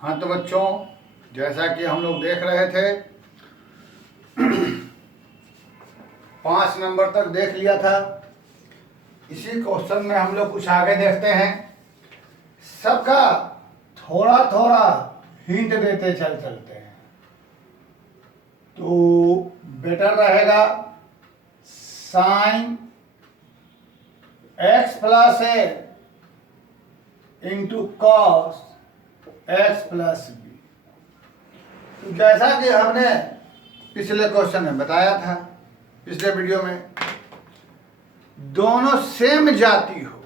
हाँ तो बच्चों, जैसा कि हम लोग देख रहे थे 5 नंबर तक देख लिया था। इसी क्वेश्चन में हम लोग कुछ आगे देखते हैं। सबका थोड़ा थोड़ा हिंट देते चलते हैं तो बेटर रहेगा। Sine x plus A into cos x plus B. तो जैसा कि हमने पिछले क्वेश्चन में बताया था, पिछले वीडियो में, दोनों सेम जाति हो,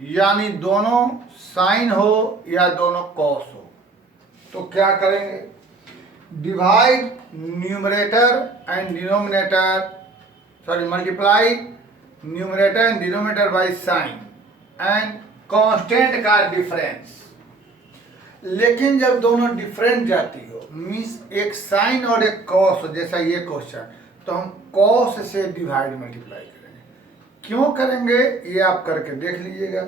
यानी दोनों साइन हो या दोनों कॉस हो, तो क्या करेंगे? Divide numerator and denominator, sorry multiply numerator and denominator by sine and constant का डिफरेंस। लेकिन जब दोनों डिफरेंट जाती हो, मीन्स एक साइन और एक कॉस हो, जैसा ये क्वेश्चन, तो हम कॉस से डिवाइड मल्टीप्लाई करेंगे। क्यों करेंगे ये आप करके देख लीजिएगा,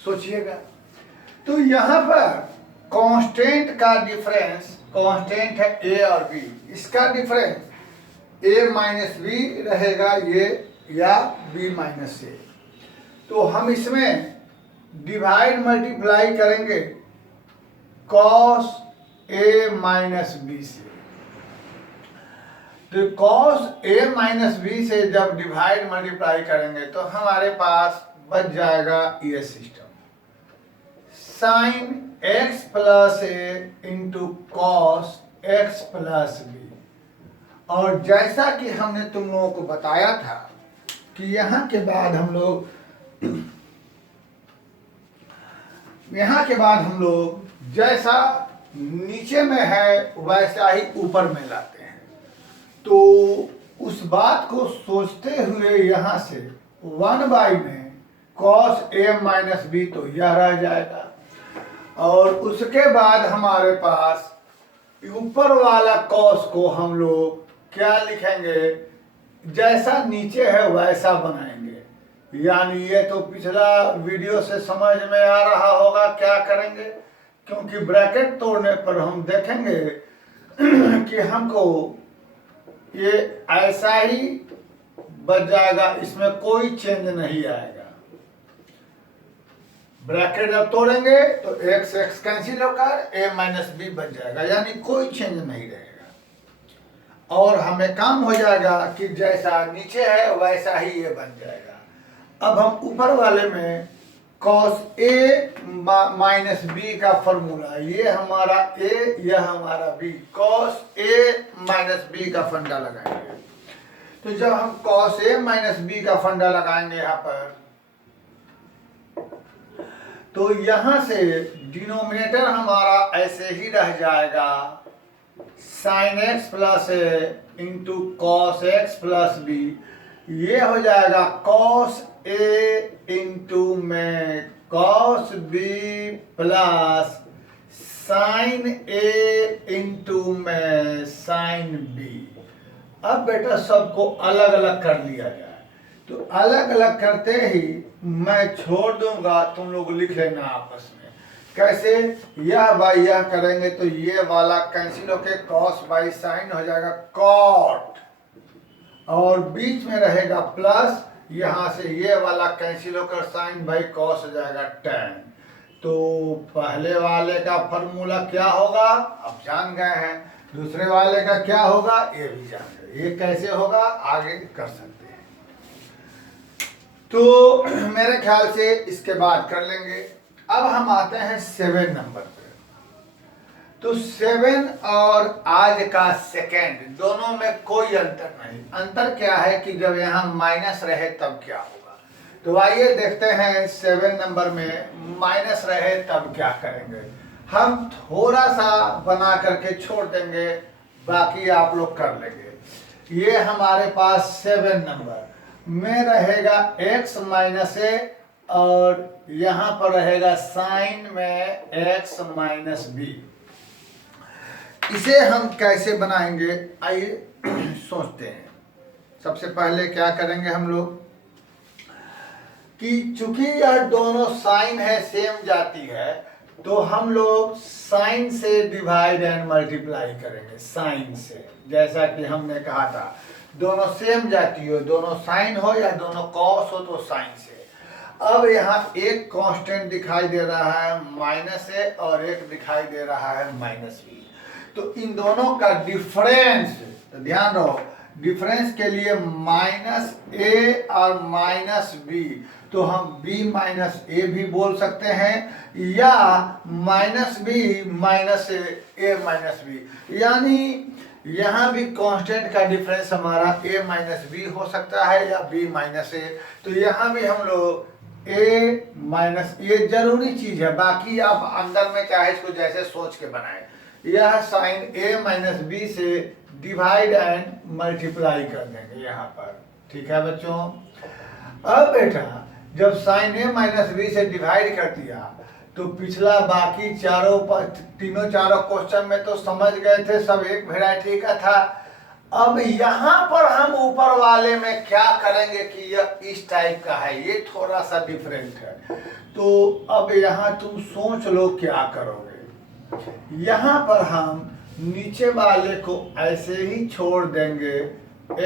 सोचिएगा। तो यहाँ पर कांस्टेंट का डिफरेंस, कांस्टेंट है ए और बी, इसका डिफरेंस ए माइनस बी रहेगा ये, या बी माइनस ए। तो हम इसमें डिवाइड मल्टीप्लाई करेंगे कॉस ए माइनस बी से। तो कॉस ए माइनस बी से जब डिवाइड मल्टीप्लाई करेंगे तो हमारे पास बच जाएगा ये system, sine x plus A into cos x plus B. और जैसा कि हमने तुम लोगों को बताया था कि यहाँ के बाद हम लोग जैसा नीचे में है वैसा ही ऊपर में लाते हैं। तो उस बात को सोचते हुए यहाँ से 1 में cos a माइनस बी, तो यह रह जाएगा। और उसके बाद हमारे पास ऊपर वाला cos को हम लोग क्या लिखेंगे? जैसा नीचे है वैसा बनाएंगे। यानी ये तो पिछला वीडियो से समझ में आ रहा होगा क्या करेंगे, क्योंकि ब्रैकेट तोड़ने पर हम देखेंगे कि हमको ये ऐसा ही बच जाएगा, इसमें कोई चेंज नहीं आएगा। ब्रैकेट जब तोड़ेंगे तो एक्स एक्स कैंसिल होकर ए माइनस बी बच जाएगा, यानी कोई चेंज नहीं रहेगा। और हमें काम हो जाएगा कि जैसा नीचे है वैसा ही ये बन जाएगा। अब हम ऊपर वाले में cos a माइनस बी का फॉर्मूला, ये हमारा a, यह हमारा b, cos a minus b का फंडा लगाएंगे। तो जब हम cos a माइनस बी का फंडा लगाएंगे यहाँ पर, तो यहाँ से डिनोमिनेटर हमारा ऐसे ही रह जाएगा, sine x plus A into cos x plus B. ये हो जाएगा cos ए इंटू में cos B plus sine A into में साइन बी। अब बेटा सबको अलग अलग कर लिया जाए। तो अलग अलग करते ही मैं छोड़ दूंगा, तुम लोग लिख लेना आपस में। कैसे? यह बाई यह करेंगे तो ये वाला कैंसिल होके cos बाई साइन हो जाएगा cot, और बीच में रहेगा प्लस, यहाँ से ये वाला कैंसिल होकर साइन बाई कॉस हो जाएगा tan। तो पहले वाले का फॉर्मूला क्या होगा अब जान गए हैं, दूसरे वाले का क्या होगा ये भी जान गए। ये कैसे होगा आगे कर सकते हैं। तो मेरे ख्याल से इसके बाद कर लेंगे। अब हम आते हैं 7 नंबर पे। तो 7 और आज का सेकेंड दोनों में कोई अंतर नहीं। अंतर क्या है कि जब यहाँ माइनस रहे तब क्या होगा। तो आइए देखते हैं 7 नंबर में माइनस रहे तब क्या करेंगे। हम थोड़ा सा बना करके छोड़ देंगे, बाकी आप लोग कर लेंगे। ये हमारे पास 7 नंबर में रहेगा x माइनस ए, और यहाँ पर रहेगा साइन में x माइनस बी। इसे हम कैसे बनाएंगे आइए सोचते हैं। सबसे पहले क्या करेंगे हम लोग कि चूंकि यह दोनों साइन है, सेम जाती है, तो हम लोग साइन से डिवाइड एंड मल्टीप्लाई करेंगे, साइन से। जैसा कि हमने कहा था, दोनों सेम जाती हो, दोनों साइन हो या दोनों कॉस हो तो साइन से। अब यहाँ एक कांस्टेंट दिखाई दे रहा है -a और एक दिखाई दे रहा है -b। तो इन दोनों का डिफरेंस, तो ध्यान रहो, डिफरेंस के लिए -a और -b, तो हम b -a भी बोल सकते हैं या -b -a -b, यानी यहाँ भी कांस्टेंट का डिफरेंस हमारा a -b हो सकता है या b -a। तो यहाँ भी हम लोग ये जरूरी चीज है, बाकी आप अंदर में चाहे इसको जैसे सोच के बनाए। यह साइन a -b से डिवाइड एंड मल्टीप्लाई कर देंगे यहाँ पर, ठीक है बच्चों। अब बेटा जब साइन a -b से डिवाइड कर दिया तो पिछला बाकी तीनों चारों क्वेश्चन में तो समझ गए थे, सब एक वैरायटी का था। अब यहाँ पर हम ऊपर वाले में क्या करेंगे कि यह इस टाइप का है, ये थोड़ा सा डिफरेंट है। तो अब यहाँ तुम सोच लो क्या करोगे। यहाँ पर हम नीचे वाले को ऐसे ही छोड़ देंगे,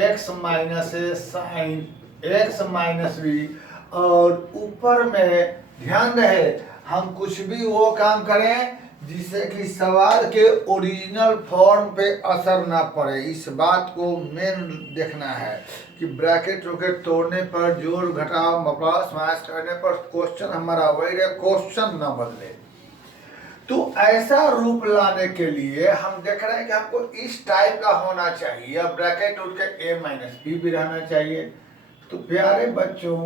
x -a sine x -b, और ऊपर में ध्यान रहे हम कुछ भी वो काम करें जिससे कि सवाल के ओरिजिनल फॉर्म पे असर ना पड़े। इस बात को मेन देखना है कि ब्रैकेट रोकेट तोड़ने पर, जोड़ घटाव प्लस माइनस करने पर क्वेश्चन हमारा वही रहे, क्वेश्चन ना बदले। तो ऐसा रूप लाने के लिए हम देख रहे हैं कि हमको इस टाइप का होना चाहिए, या ब्रैकेट उठ के a -b भी रहना चाहिए। तो प्यारे बच्चों,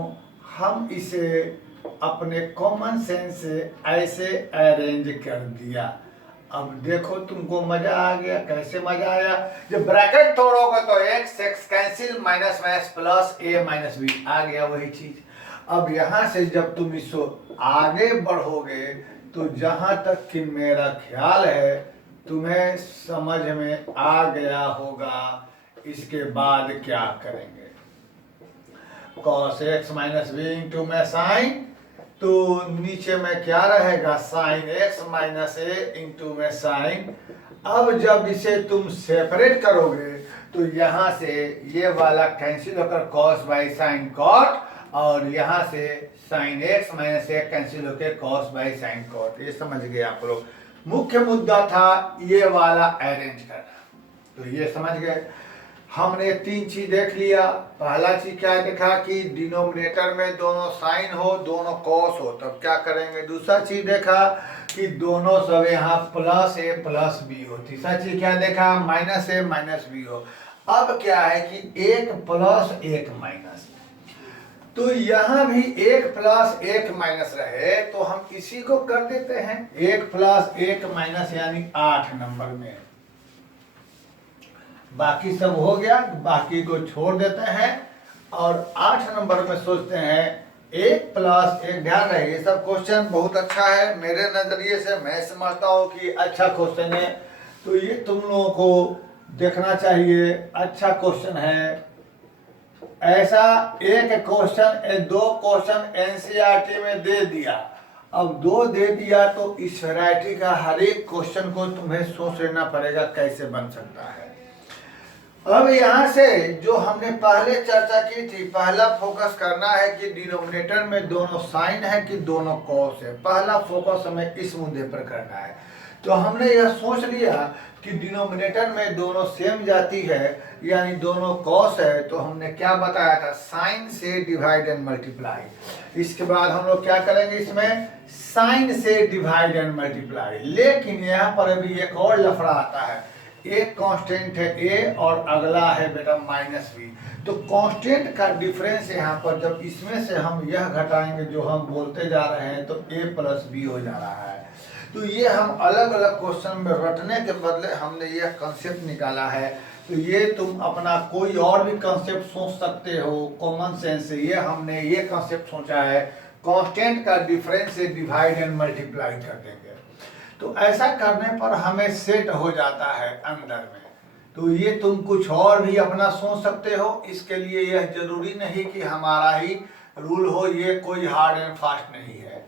हम इसे अपने कॉमन सेंस से ऐसे अरेंज कर दिया। अब देखो तुमको मजा आ गया। कैसे मजा आया? जब ब्रैकेट तोड़ोगे तो x cancel, minus plus a -b आ गया वही चीज। अब यहाँ से जब तुम इसको आगे बढ़ोगे तो जहां तक कि मेरा ख्याल है तुम्हें समझ में आ गया होगा। इसके बाद क्या करेंगे? cos x -b इंटू में साइन, तो नीचे में क्या रहेगा? साइन x -a इंटू में साइन। अब जब इसे तुम सेपरेट करोगे तो यहाँ से ये वाला कैंसिल होकर cos बाई साइन कॉट, और यहाँ से साइन x -a कैंसिल होकर cos बाई साइन कॉट। ये समझ गए आप लोग। मुख्य मुद्दा था ये वाला अरेंज करना, तो ये समझ गए। हमने तीन चीज देख लिया। पहला चीज क्या देखा कि डिनोमिनेटर में दोनों साइन हो, दोनों कॉस हो, तब क्या करेंगे। दूसरा चीज देखा कि दोनों सब यहाँ प्लस a प्लस b हो। तीसरा चीज क्या देखा? -a -b हो। अब क्या है कि एक प्लस एक माइनस, तो यहाँ भी एक प्लस एक माइनस रहे तो हम इसी को कर देते हैं, एक प्लस एक माइनस, यानी 8 नंबर में। बाकी सब हो गया, बाकी को छोड़ देते हैं और 8 नंबर में सोचते हैं एक प्लस एक। ध्यान रहे ये सब क्वेश्चन बहुत अच्छा है, मेरे नजरिए से मैं समझता हूँ कि अच्छा क्वेश्चन है, तो ये तुम लोगों को देखना चाहिए। अच्छा क्वेश्चन है। ऐसा एक क्वेश्चन, 2 क्वेश्चन एनसीईआरटी में दे दिया, अब 2 दे दिया तो इस वैरायटी का हर एक क्वेश्चन को तुम्हें सोच लेना पड़ेगा कैसे बन सकता है। अब यहाँ से जो हमने पहले चर्चा की थी, पहला फोकस करना है कि डिनोमिनेटर में दोनों साइन है कि दोनों कॉस है। पहला फोकस हमें इस मुद्दे पर करना है। तो हमने यह सोच लिया कि डिनोमिनेटर में दोनों सेम जाती है, यानी दोनों कॉस है, तो हमने क्या बताया था? साइन से डिवाइड एंड मल्टीप्लाई। इसके बाद हम लोग क्या करेंगे? इसमें साइन से डिवाइड एंड मल्टीप्लाई। लेकिन यहाँ पर अभी एक और लफड़ा आता है। एक कांस्टेंट है a और अगला है बेटा -b, तो कांस्टेंट का डिफरेंस यहाँ पर जब इसमें से हम यह घटाएंगे जो हम बोलते जा रहे हैं, तो a + b हो जा रहा है। तो ये हम अलग अलग क्वेश्चन में रटने के बदले हमने यह कंसेप्ट निकाला है। तो ये तुम अपना कोई और भी कंसेप्ट सोच सकते हो कॉमन सेंस से। ये हमने ये कंसेप्ट सोचा है, कांस्टेंट का डिफरेंस से डिवाइड एंड मल्टीप्लाई कर देंगे। तो ऐसा करने पर हमें सेट हो जाता है अंदर में। तो ये तुम कुछ और भी अपना सोच सकते हो। इसके लिए यह जरूरी नहीं कि हमारा ही रूल हो, ये कोई हार्ड एंड फास्ट नहीं है।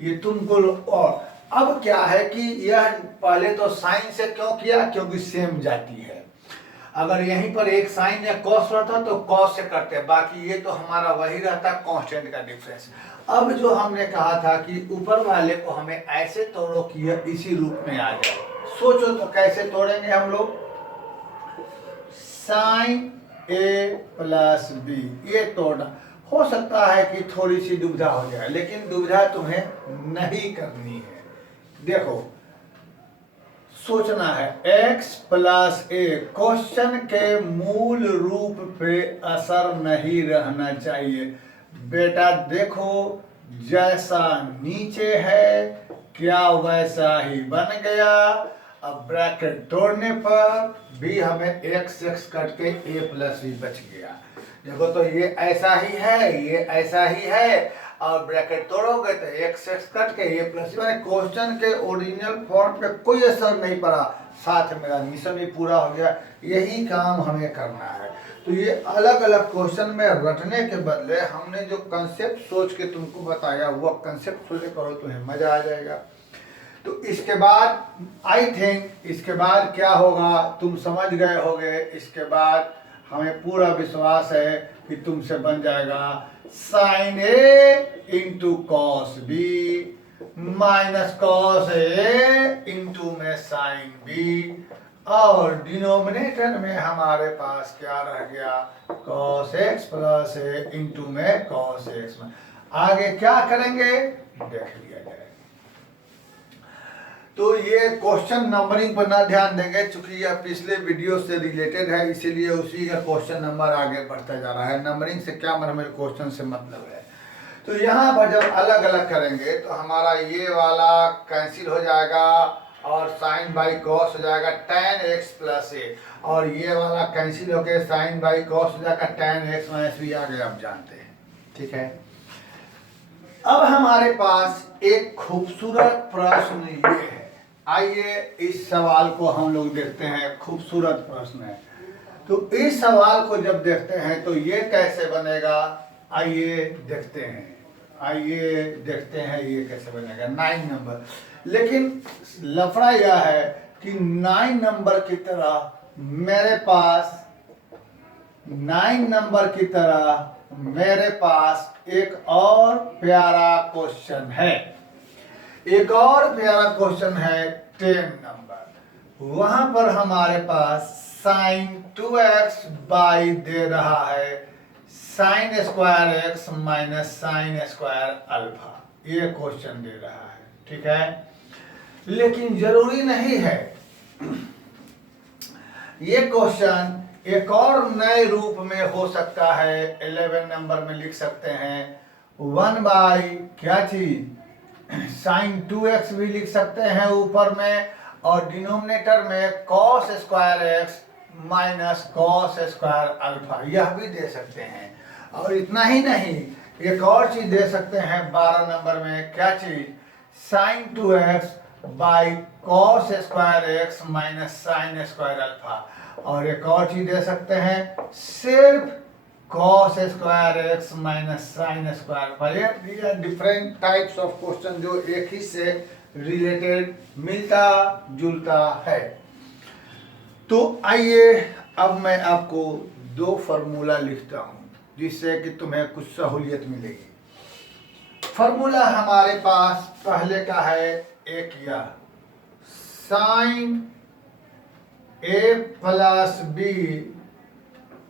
ये तुमको और अब क्या है कि यह पहले तो साइन से क्यों किया, क्योंकि सेम जाती है। अगर यहीं पर एक साइन या कॉस रहता तो कॉस से करते, बाकी ये तो हमारा वही रहता कांस्टेंट का डिफरेंस। अब जो हमने कहा था कि ऊपर वाले को हमें ऐसे तोड़ो कि यह इसी रूप में आ जाए। सोचो तो कैसे तोड़ेंगे हम लोग। साइन ए प्लस बी, ये तोड़ना हो सकता है कि थोड़ी सी दुविधा हो जाए, लेकिन दुविधा तुम्हें नहीं करनी है। देखो सोचना है, x प्लस ए क्वेश्चन के मूल रूप पे असर नहीं रहना चाहिए। बेटा देखो जैसा नीचे है क्या वैसा ही बन गया। अब ब्रैकेट तोड़ने पर भी हमें x कट के a प्लस बी बच गया। देखो तो ये ऐसा ही है, ये ऐसा ही है, और ब्रैकेट तोड़ोगे तो x कट के a प्लस बी। क्वेश्चन के ओरिजिनल फॉर्म पे कोई असर नहीं पड़ा, साथ मेरा मिशन भी पूरा हो गया। यही काम हमें करना है। तो ये अलग अलग क्वेश्चन में रटने के बदले हमने जो कंसेप्ट सोच के तुमको बताया वो कंसेप्ट सोच करो, तुम्हें मजा आ जाएगा। तो इसके बाद आई थिंक इसके बाद क्या होगा तुम समझ गए होगे। इसके बाद हमें पूरा विश्वास है कि तुमसे बन जाएगा sine A into cos B minus cos A into में साइन बी, और डिनोमिनेटर में हमारे पास क्या रह गया cos x plus A into में कॉस एक्स। में आगे क्या करेंगे देख लिया जाए। तो ये क्वेश्चन नंबरिंग पर ना ध्यान देंगे, चूंकि यह पिछले वीडियो से रिलेटेड है, इसीलिए उसी का क्वेश्चन नंबर आगे बढ़ता जा रहा है। नंबरिंग से क्या हमें क्वेश्चन से मतलब है। तो यहाँ पर जब अलग अलग करेंगे तो हमारा ये वाला कैंसिल हो जाएगा और साइन बाई कॉस हो जाएगा tan x प्लस ए, और ये वाला कैंसिल होके साइन बाई कॉस हो जाएगा tan x माइनस बी। आगे आप जानते हैं, ठीक है। अब हमारे पास एक खूबसूरत प्रश्न ये है, आइए इस सवाल को हम लोग देखते हैं। खूबसूरत प्रश्न है, तो इस सवाल को जब देखते हैं तो ये कैसे बनेगा आइए देखते हैं। आइए देखते हैं ये कैसे बनेगा 9 नंबर। लेकिन लफड़ा यह है कि 9 नंबर की तरह मेरे पास 9 नंबर की तरह मेरे पास एक और प्यारा क्वेश्चन है। एक और प्यारा क्वेश्चन है 10 नंबर। वहां पर हमारे पास साइन 2x बाई दे रहा है sine square x minus sine square alpha, ये क्वेश्चन दे रहा है, ठीक है। लेकिन जरूरी नहीं है, ये क्वेश्चन एक और नए रूप में हो सकता है। 11 नंबर में लिख सकते हैं 1 बाई क्या चीज साइन 2x भी लिख सकते हैं ऊपर में, और डिनोमिनेटर में cos square x minus cos square alpha यह भी दे सकते हैं। और इतना ही नहीं, एक और चीज दे सकते हैं 12 नंबर में, क्या चीज sine 2x by cos square x minus sine square alpha, और एक और चीज दे सकते हैं सिर्फ cos square x minus sine square alpha. ये डिफरेंट टाइप्स ऑफ क्वेश्चन जो एक ही से रिलेटेड मिलता जुलता है। तो आइए अब मैं आपको 2 फार्मूला लिखता हूं जिससे कि तुम्हें कुछ सहूलियत मिलेगी। फार्मूला हमारे पास पहले का है एक यह sign A plus B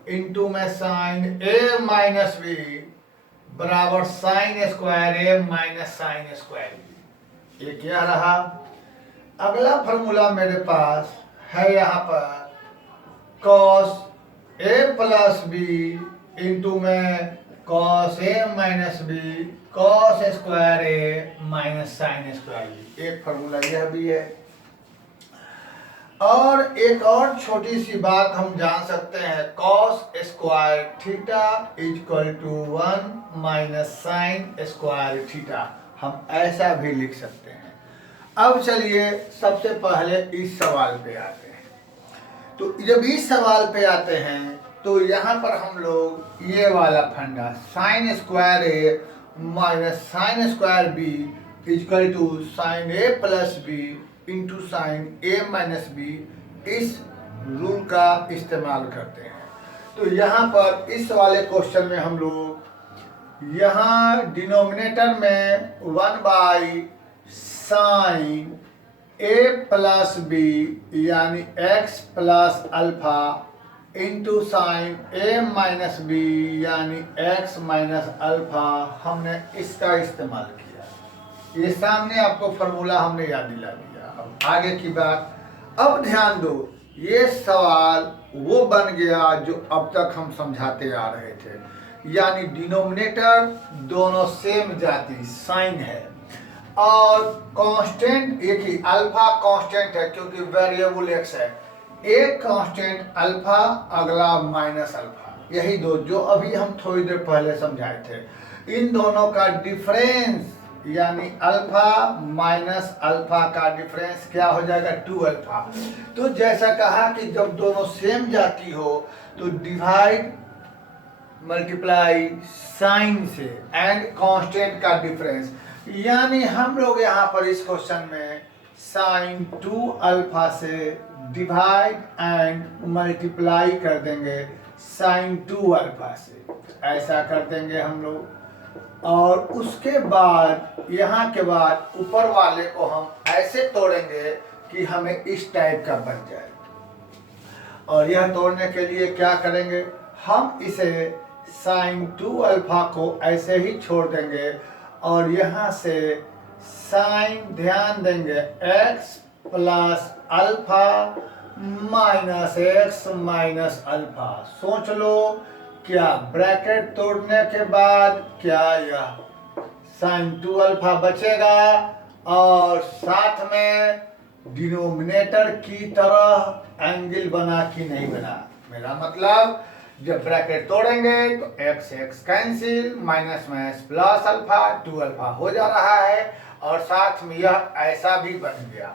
into में साइन ए माइनस बी बराबर sign square A minus sine square B, ये क्या रहा। अगला फार्मूला मेरे पास है यहाँ पर cos A plus B into में cos A minus B cos square A minus sine square B, एक फार्मूला यह भी है। और एक और छोटी सी बात हम जान सकते हैं, cos square theta is equal to 1 minus sine square theta, हम ऐसा भी लिख सकते हैं। अब चलिए सबसे पहले इस सवाल पे आते हैं। तो जब इस सवाल पे आते हैं तो यहाँ पर हम लोग ये वाला funda sine square A minus sine square B equal to sine A plus B into sine A minus B, इस रूल का इस्तेमाल करते हैं। तो यहाँ पर इस वाले क्वेश्चन में हम लोग यहाँ डिनोमिनेटर में 1/साइन ए प्लस बी यानी x plus alpha into sine A minus B यानी x माइनस अल्फा, हमने इसका इस्तेमाल किया। ये सामने आपको फार्मूला हमने याद दिला दिया। अब आगे की बात, अब ध्यान दो, ये सवाल वो बन गया जो अब तक हम समझाते आ रहे थे, यानी डिनोमिनेटर दोनों सेम जाति साइन है और कांस्टेंट एक ही, अल्फा कांस्टेंट है क्योंकि वेरिएबल एक्स है, एक कांस्टेंट अल्फा, अगला माइनस अल्फा, यही दो जो अभी हम थोड़ी देर पहले समझाए थे। इन दोनों का डिफरेंस यानी अल्फा माइनस अल्फा का डिफरेंस क्या हो जाएगा, 2 अल्फा। तो जैसा कहा कि जब दोनों सेम जाती हो तो डिवाइड मल्टीप्लाई साइन से एंड कांस्टेंट का डिफरेंस, यानी हम लोग यहाँ पर इस क्वेश्चन में साइन 2 अल्फा से डिवाइड एंड मल्टीप्लाई कर देंगे साइन 2 अल्फा से, ऐसा कर देंगे हम लोग। और उसके बाद यहाँ के बाद ऊपर वाले को हम ऐसे तोड़ेंगे कि हमें इस टाइप का बन जाए। और यह तोड़ने के लिए क्या करेंगे, हम इसे साइन 2 अल्फा को ऐसे ही छोड़ देंगे और यहाँ से साइन ध्यान देंगे x plus alpha minus x minus alpha. सोच लो, क्या ब्रैकेट तोड़ने के बाद क्या यह साइन 2 अल्फा बचेगा और साथ में डिनोमिनेटर की तरह एंगल बना कि नहीं बना। मेरा मतलब जब ब्रैकेट तोड़ेंगे तो x x cancel, minus minus plus alpha 2 alpha हो जा रहा है और साथ में यह ऐसा भी बन गया।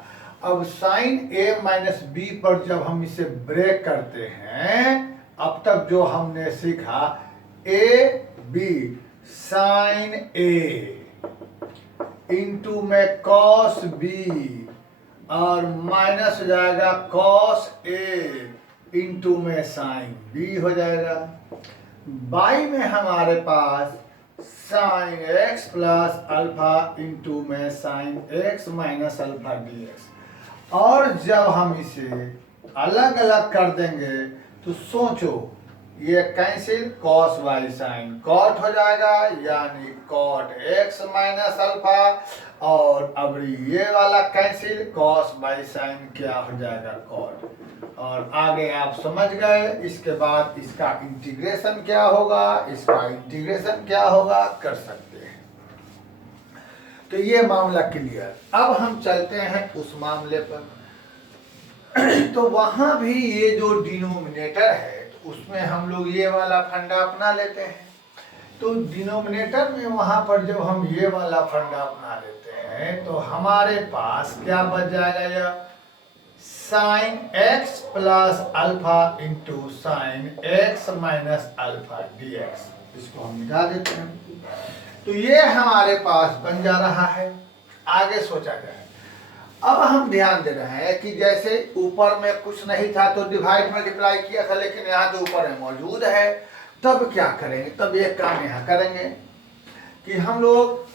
अब साइन a माइनस बी पर जब हम इसे ब्रेक करते हैं, अब तक जो हमने सीखा A B sine A into में कॉस बी और माइनस हो जाएगा कॉस ए इंटू में साइन बी हो जाएगा। बाई में हमारे पास sine x plus alpha into में sine x minus alpha D x. और जब हम इसे अलग अलग कर देंगे तो सोचो, ये cancel, cos y sine cot हो जाएगा यानी कॉट एक्स माइनस अल्फा, और अब ये वाला कैंसिल, कॉस बाई साइन क्या हो जाएगा, कॉट। और आगे आप समझ गए। इसके बाद इसका इंटीग्रेशन क्या होगा, इसका इंटीग्रेशन क्या होगा, कर सकते हैं। तो ये मामला क्लियर। अब हम चलते हैं उस मामले पर। तो वहां भी ये जो डिनोमिनेटर है तो उसमें हम लोग ये वाला फंडा अपना लेते हैं। तो डिनोमिनेटर में वहां पर जब हम ये वाला फंडा अपना लेते हैं तो हमारे पास क्या बच जाएगा, यह sign x plus alpha into sign x minus alpha D x. इसको हम मिटा देते हैं। तो ये हमारे पास बन जा रहा है। आगे सोचा जाए। अब हम ध्यान दे रहे हैं कि जैसे ऊपर में कुछ नहीं था तो डिवाइड मल्टीप्लाई किया था, लेकिन यहाँ तो ऊपर में मौजूद है। तब क्या करेंगे, तब एक काम यहाँ करेंगे कि हम लोग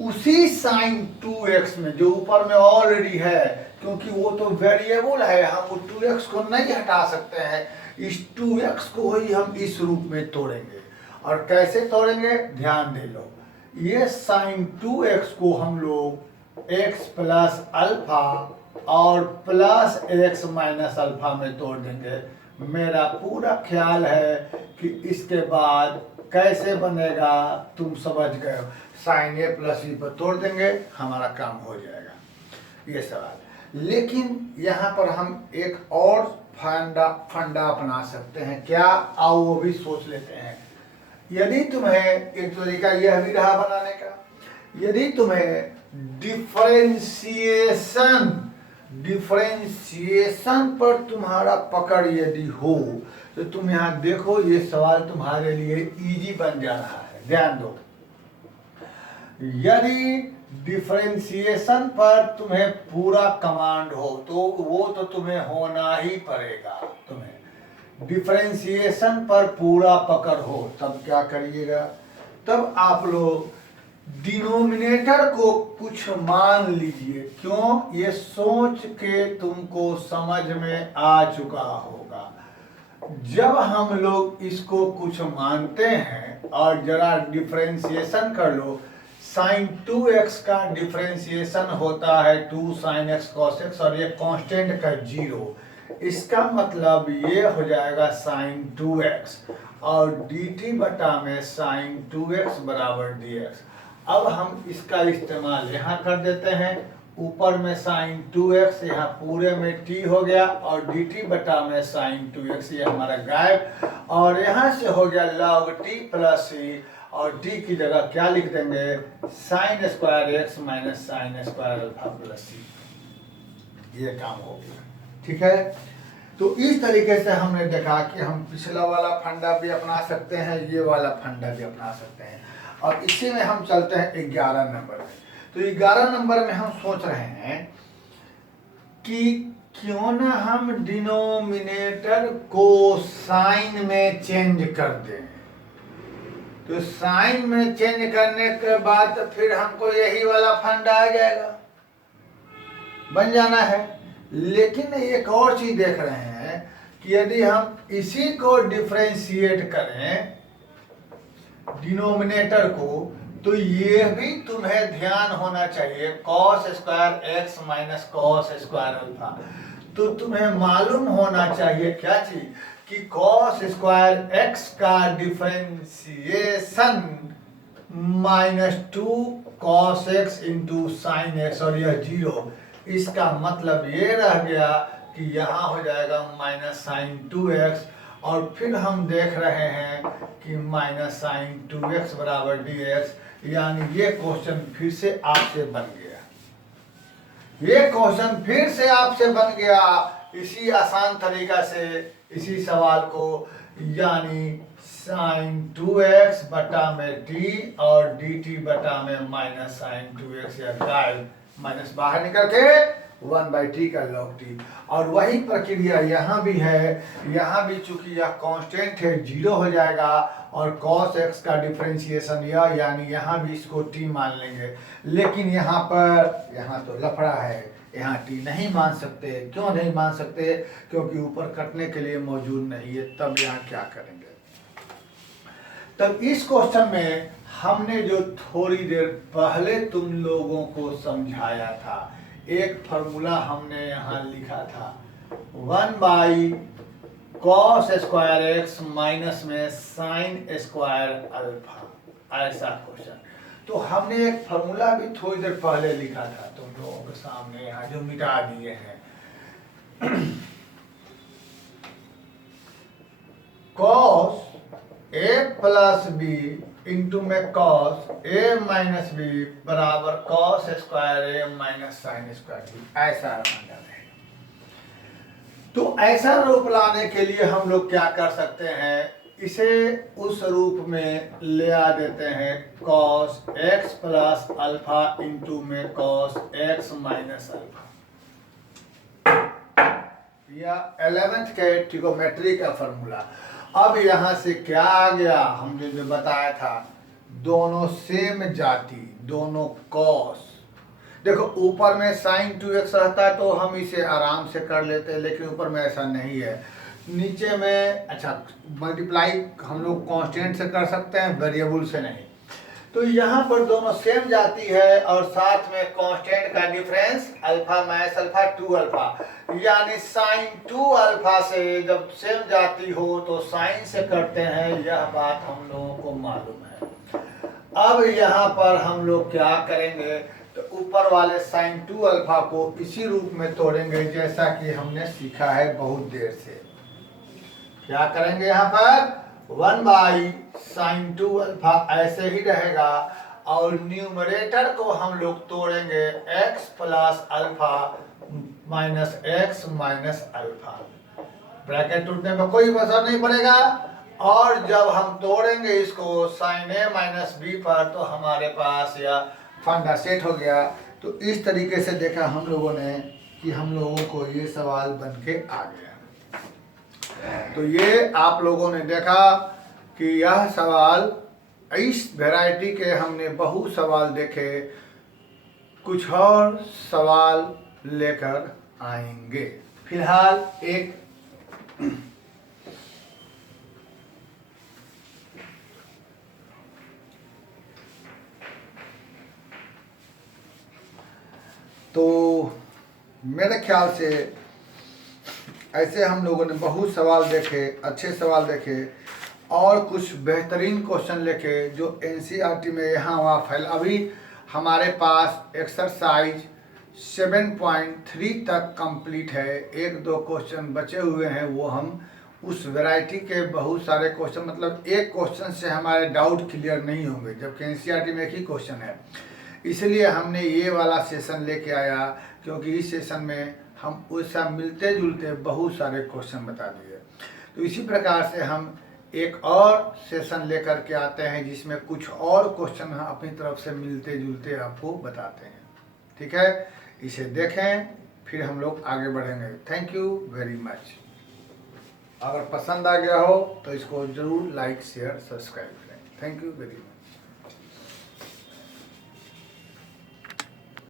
उसी साइन 2x में जो ऊपर में ऑलरेडी है, क्योंकि वो तो वेरिएबल है, हम वो 2x को नहीं हटा सकते हैं, इस 2x को ही हम इस रूप में तोड़ेंगे। और कैसे तोड़ेंगे, ध्यान दे लो। ये साइन 2x को हम लोग x प्लस अल्फा और प्लस x माइनस अल्फा में तोड़ देंगे। मेरा पूरा ख्याल है कि इसके बाद कैसे बनेगा तुम समझ गए हो। साइन ए प्लस ई पर तोड़ देंगे, हमारा काम हो जाएगा। ये सवाल। लेकिन यहाँ पर हम एक और फंडा अपना सकते हैं। क्या, आओ वो भी सोच लेते हैं। यदि तुम्हें एक तरीका यह भी रहा बनाने का, यदि तुम्हें डिफरेंशिएशन पर तुम्हारा पकड़ यदि हो तो तुम यहाँ देखो, ये सवाल तुम्हारे लिए इजी बन जा रहा है। ध्यान दो। यदि डिफरेंशिएशन पर तुम्हें पूरा कमांड हो तो वो तो तुम्हें होना ही पड़ेगा। तुम्हें डिफरेंशिएशन पर पूरा पकड़ हो तब क्या करिएगा, तब आप लोग डिनोमिनेटर को कुछ मान लीजिए। क्यों, ये सोच के तुमको समझ में आ चुका होगा। जब हम लोग इसको कुछ मानते हैं और जरा डिफरेंशिएशन कर लो, साइन 2x का डिफरेंशिएशन होता है 2 sin x cos x और ये कांस्टेंट का 0। इसका मतलब ये हो जाएगा साइन 2x और dt बटा में साइन 2x बराबर dx। अब हम इसका इस्तेमाल यहाँ कर देते हैं, ऊपर में साइन 2x यहाँ पूरे में t हो गया और dt बटा में साइन 2x ये हमारा गायब, और यहाँ से हो गया log t प्लस c और t की जगह क्या लिख देंगे, sine square x minus sine square alpha plus c। ये काम हो गया, ठीक है। तो इस तरीके से हमने देखा कि हम पिछला वाला फंडा भी अपना सकते हैं, ये वाला फंडा भी अपना सकते हैं। और इसी में हम चलते हैं 11 नंबर में। तो 11 नंबर में हम सोच रहे हैं कि क्यों ना हम डिनोमिनेटर को साइन में चेंज कर दें। तो साइन में चेंज करने के बाद फिर हमको यही वाला फंडा आ जाएगा, बन जाना है। लेकिन एक और चीज देख रहे हैं कि यदि हम इसी को डिफरेंशिएट करें डिनोमिनेटर को, तो ये भी तुम्हें ध्यान होना चाहिए cos square x minus cos square alpha. तो तुम्हें मालूम होना चाहिए क्या चीज कि cos स्क्वायर x का differentiation -2 cos x into sine x और यह 0। इसका मतलब ये रह गया कि यहाँ हो जाएगा माइनस साइन 2x और फिर हम देख रहे हैं कि माइनस साइन 2x बराबर dx, यानी ये क्वेश्चन फिर से आपसे बन गया। ये क्वेश्चन फिर से आपसे बन गया इसी आसान तरीका से, इसी सवाल को, यानी साइन 2x बटा में t और dt बटा में माइनस साइन 2x या गायब, माइनस बाहर निकल के 1/t का log t। और वही प्रक्रिया यहाँ भी है, यहाँ भी चूंकि यह कांस्टेंट है 0 हो जाएगा और cos x का डिफरेंशिएशन यह, यानी यहाँ भी इसको t मान लेंगे। लेकिन यहाँ पर, यहाँ तो लफड़ा है, यहाँ t नहीं मान सकते। क्यों नहीं मान सकते, क्योंकि ऊपर कटने के लिए मौजूद नहीं है। तब यहाँ क्या करेंगे, तब इस क्वेश्चन में हमने जो थोड़ी देर पहले तुम लोगों को समझाया था, एक फॉर्मूला हमने यहाँ लिखा था 1/cos स्क्वायर x माइनस में साइन स्क्वायर अल्फा, ऐसा क्वेश्चन। तो हमने एक फॉर्मूला भी थोड़ी देर पहले लिखा था तुम लोगों के सामने, यहाँ जो मिटा दिए हैं। cos a plus b into में cos a माइनस b बराबर cos square a minus sine square b, ऐसा बन जाता है। तो ऐसा रूप लाने के लिए हम लोग क्या कर सकते हैं, इसे उस रूप में ले आ देते हैं cos x plus alpha into में cos x माइनस अल्फा, या 11th के ट्रिगोमेट्री का फॉर्मूला। अब यहाँ से क्या आ गया, हमने जो बताया था, दोनों सेम जाति, दोनों cos। देखो ऊपर में sin 2x रहता है तो हम इसे आराम से कर लेते हैं, लेकिन ऊपर में ऐसा नहीं है। नीचे में अच्छा मल्टीप्लाई हम लोग कांस्टेंट से कर सकते हैं, वेरिएबल से नहीं। तो यहाँ पर दोनों सेम जाती है और साथ में कांस्टेंट का difference alpha minus alpha 2 alpha, यानी साइन 2 अल्फा से जब सेम जाती हो तो साइन से करते हैं, यह बात हम लोगों को मालूम है। अब यहाँ पर हम लोग क्या करेंगे, तो ऊपर वाले साइन 2 अल्फा को इसी रूप में तोड़ेंगे जैसा कि हमने सीखा है बहुत देर से। क्या करेंगे, यहाँ पर 1/sin 2 अल्फा ऐसे ही रहेगा और न्यूमरेटर को हम लोग तोड़ेंगे x plus alpha minus x minus alpha. Bracket टूटने पर कोई असर नहीं पड़ेगा और जब हम तोड़ेंगे इसको साइन ए माइनस बी पर तो हमारे पास यह फंडा सेट हो गया। तो इस तरीके से देखा हम लोगों ने कि हम लोगों को ये सवाल बन के आ गया। तो ये आप लोगों ने देखा कि यह सवाल, इस वैरायटी के हमने बहुत सवाल देखे, कुछ और सवाल लेकर आएंगे। फिलहाल एक तो मेरे ख्याल से ऐसे हम लोगों ने बहुत सवाल देखे, अच्छे सवाल देखे और कुछ बेहतरीन क्वेश्चन लिखे जो एनसीईआरटी में यहाँ वहाँ फैल। अभी हमारे पास एक्सरसाइज 7.3 तक कंप्लीट है। एक दो क्वेश्चन बचे हुए हैं, वो हम उस वैरायटी के बहुत सारे क्वेश्चन, मतलब एक क्वेश्चन से हमारे डाउट क्लियर नहीं होंगे, जबकि एनसीईआरटी में एक ही क्वेश्चन है। इसलिए हमने ये वाला सेशन लेके आया, क्योंकि इस सेशन में हम उससे मिलते जुलते बहुत सारे क्वेश्चन बता दिए। तो इसी प्रकार से हम एक और सेशन लेकर के आते हैं जिसमें कुछ और क्वेश्चन हम अपनी तरफ से मिलते जुलते आपको बताते हैं। ठीक है, इसे देखें, फिर हम लोग आगे बढ़ेंगे। Thank you very much. अगर पसंद आ गया हो तो इसको ज़रूर लाइक शेयर सब्सक्राइब करें। Thank you very much.